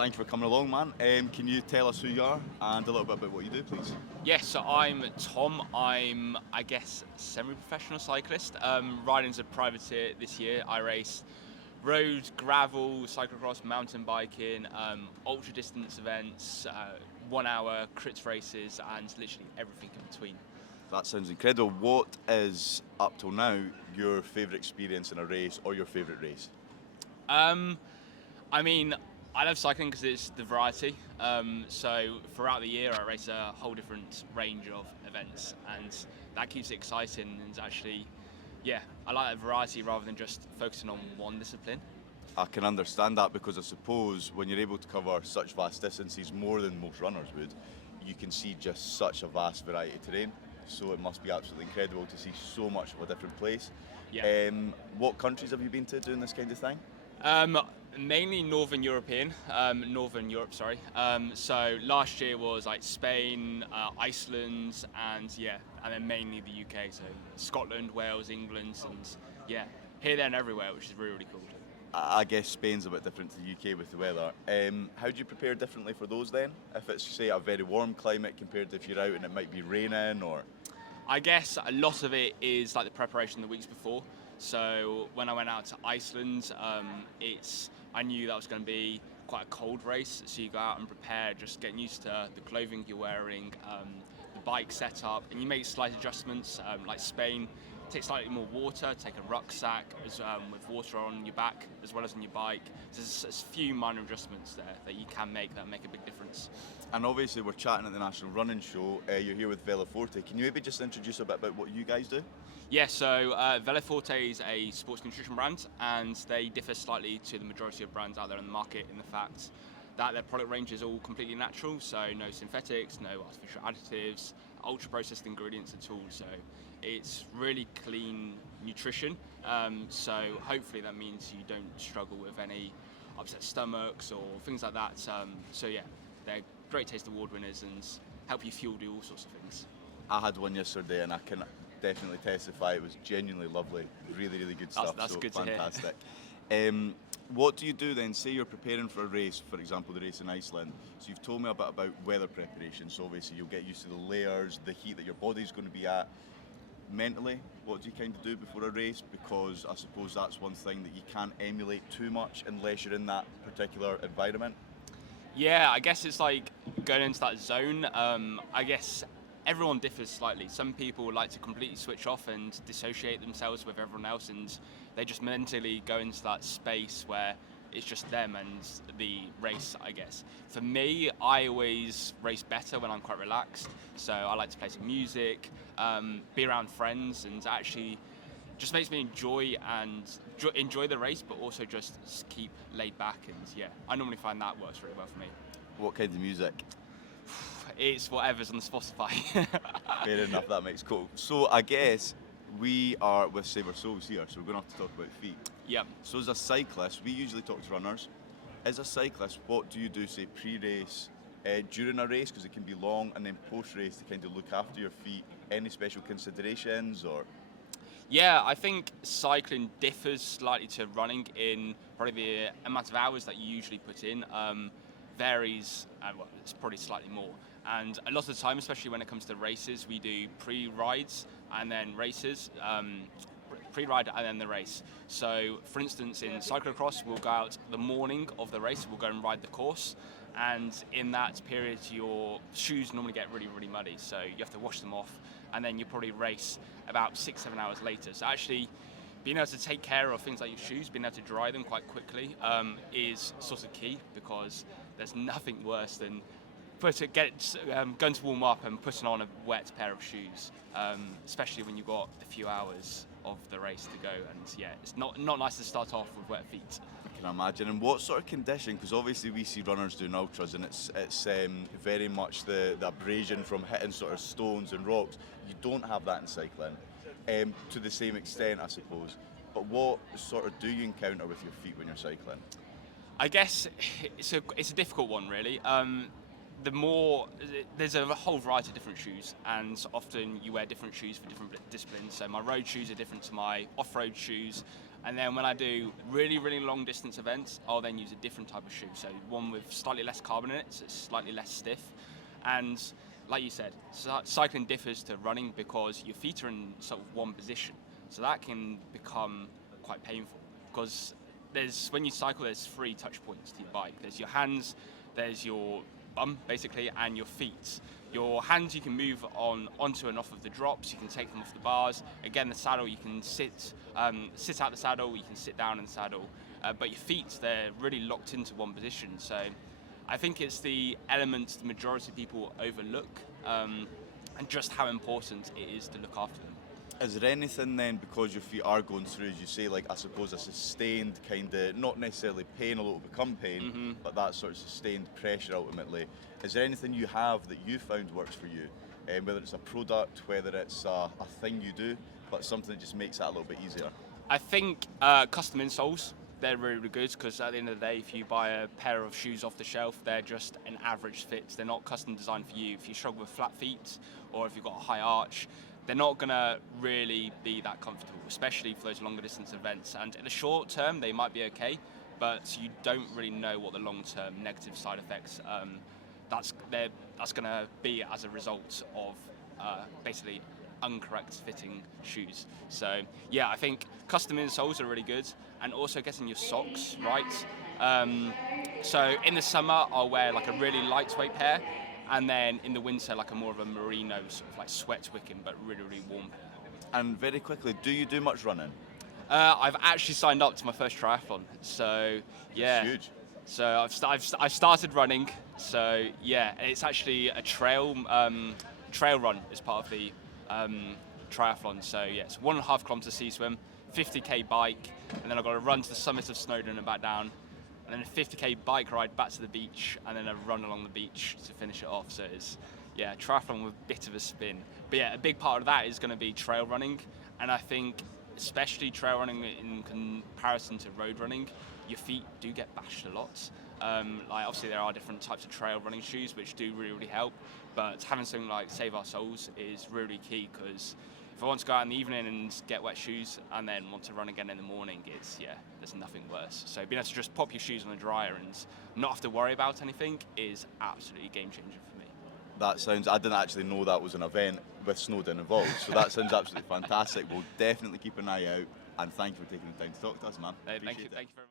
Thank you for coming along, man. Can you tell us who you are and a little bit about what you do, please? Yes, so I'm Tom. I'm, I guess, semi-professional cyclist. Riding as a privateer this year. I race road, gravel, cyclocross, mountain biking, ultra distance events, 1 hour crits races, and literally everything in between. That sounds incredible. What is, up till now, your favourite experience in a race or your favourite race? I mean, I love cycling because it's the variety. So throughout the year, I race a whole different range of events, and that keeps it exciting. And actually, yeah, I like that variety rather than just focusing on one discipline. I can understand that because I suppose when you're able to cover such vast distances, more than most runners would, you can see just such a vast variety of terrain. So it must be absolutely incredible to see so much of a different place. Yeah. What countries have you been to doing this kind of thing? Mainly Northern Europe, sorry. So last year was like Spain, Iceland, and then mainly the UK. So Scotland, Wales, England, and yeah, here, there, and everywhere, which is really, really cool. I guess Spain's a bit different to the UK with the weather. How do you prepare differently for those then? If it's, say, a very warm climate compared to if you're out and it might be raining or... I guess a lot of it is like the preparation the weeks before. So when I went out to Iceland, I knew that was going to be quite a cold race. So you go out and prepare, just getting used to the clothing you're wearing, the bike setup, and you make slight adjustments. Like Spain, take slightly more water, take a rucksack with water on your back as well as on your bike. So there's a few minor adjustments there that you can make that make a big difference. And obviously we're chatting at the National Running Show. You're here with Veloforte. Can you maybe just introduce a bit about what you guys do? Yeah, so Veloforte is a sports nutrition brand, and they differ slightly to the majority of brands out there in the market in the fact that their product range is all completely natural, so no synthetics, no artificial additives, ultra processed ingredients at all. So it's really clean nutrition. So hopefully that means you don't struggle with any upset stomachs or things like that. So yeah, they're great taste award winners and help you fuel do all sorts of things. I had one yesterday and I can definitely testify it was genuinely lovely. Really, really good stuff. That's so good fantastic. To hear. What do you do then? Say you're preparing for a race, for example, the race in Iceland. So you've told me a bit about weather preparation. So obviously you'll get used to the layers, the heat that your body's going to be at. Mentally, what do you kind of do before a race? Because I suppose that's one thing that you can't emulate too much unless you're in that particular environment. Yeah, I guess it's like going into that zone. I guess everyone differs slightly. Some people like to completely switch off and dissociate themselves with everyone else, and they just mentally go into that space where it's just them and the race, I guess. For me, I always race better when I'm quite relaxed. So I like to play some music, be around friends, and actually just makes me enjoy the race, but also just keep laid back. And yeah, I normally find that works really well for me. What kind of music? It's whatever's on the Spotify. Fair enough, that makes cool. So I guess we are with Sabre Souls here, so we're going to have to talk about feet. Yep. So as a cyclist, we usually talk to runners. As a cyclist, what do you do, say, pre-race, during a race, because it can be long, and then post-race to kind of look after your feet? Any special considerations or...? Yeah, I think cycling differs slightly to running in probably the amount of hours that you usually put in varies, well, it's probably slightly more. And a lot of the time, especially when it comes to races, we do pre-rides and then races, pre-ride and then the race. So, for instance, in cyclocross, we'll go out the morning of the race, we'll go and ride the course. And in that period, your shoes normally get really, really muddy. So you have to wash them off, and then you probably race about 6-7 hours later. So actually, being able to take care of things like your shoes, being able to dry them quite quickly is sort of key, because there's nothing worse than going to warm up and putting on a wet pair of shoes, especially when you've got a few hours of the race to go. And yeah, it's not nice to start off with wet feet. I can imagine. And what sort of condition? Because obviously we see runners doing ultras, and it's very much the abrasion from hitting sort of stones and rocks. You don't have that in cycling, to the same extent, I suppose. But what sort of do you encounter with your feet when you're cycling? I guess it's a difficult one, really. There's a whole variety of different shoes, and often you wear different shoes for different disciplines. So my road shoes are different to my off-road shoes. And then when I do really, really long distance events, I'll then use a different type of shoe. So one with slightly less carbon in it, so it's slightly less stiff. And like you said, cycling differs to running because your feet are in sort of one position. So that can become quite painful because when you cycle, there's 3 touch points to your bike. There's your hands, there's your bum basically, and your feet. Your hands you can move onto and off of the drops, you can take them off the bars. Again, the saddle, you can sit out the saddle, you can sit down in the saddle. But your feet, they're really locked into one position. So I think it's the element the majority of people overlook, and just how important it is to look after them. Is there anything then, because your feet are going through, as you say, like I suppose a sustained kind of, not necessarily pain, although it'll become pain, but that sort of sustained pressure ultimately. Is there anything you have that you found works for you? Whether it's a product, whether it's a thing you do, but something that just makes that a little bit easier? I think custom insoles, they're really, really good because at the end of the day, if you buy a pair of shoes off the shelf, they're just an average fit. They're not custom designed for you. If you struggle with flat feet or if you've got a high arch, they're not going to really be that comfortable, especially for those longer distance events. And in the short term, they might be okay, but you don't really know what the long-term negative side effects that's going to be as a result of basically incorrect fitting shoes. So yeah, I think custom insoles are really good, and also getting your socks right. So in the summer, I'll wear like a really lightweight pair, and then in the winter, like a more of a merino, sort of like sweat wicking, but really, really warm pair. And very quickly, do you do much running? I've actually signed up to my first triathlon, so yeah. That's huge. So I've started running. So yeah, it's actually a trail run as part of the triathlon. So yeah, it's 1.5 kilometer sea swim, 50k bike, and then I've got to run to the summit of Snowden and back down, and then a 50k bike ride back to the beach, and then a run along the beach to finish it off. So it's, yeah, triathlon with a bit of a spin. But yeah, a big part of that is going to be trail running, and I think especially trail running in comparison to road running, your feet do get bashed a lot. Like obviously there are different types of trail running shoes which do really, really help, but having something like Save Our Souls is really key, because if I want to go out in the evening and get wet shoes and then want to run again in the morning, there's nothing worse. So being able to just pop your shoes on the dryer and not have to worry about anything is absolutely a game changer for me. That sounds, I didn't actually know that was an event with Snowden involved, so that sounds absolutely fantastic. We'll definitely keep an eye out, and thank you for taking the time to talk to us, man. Thank you very much.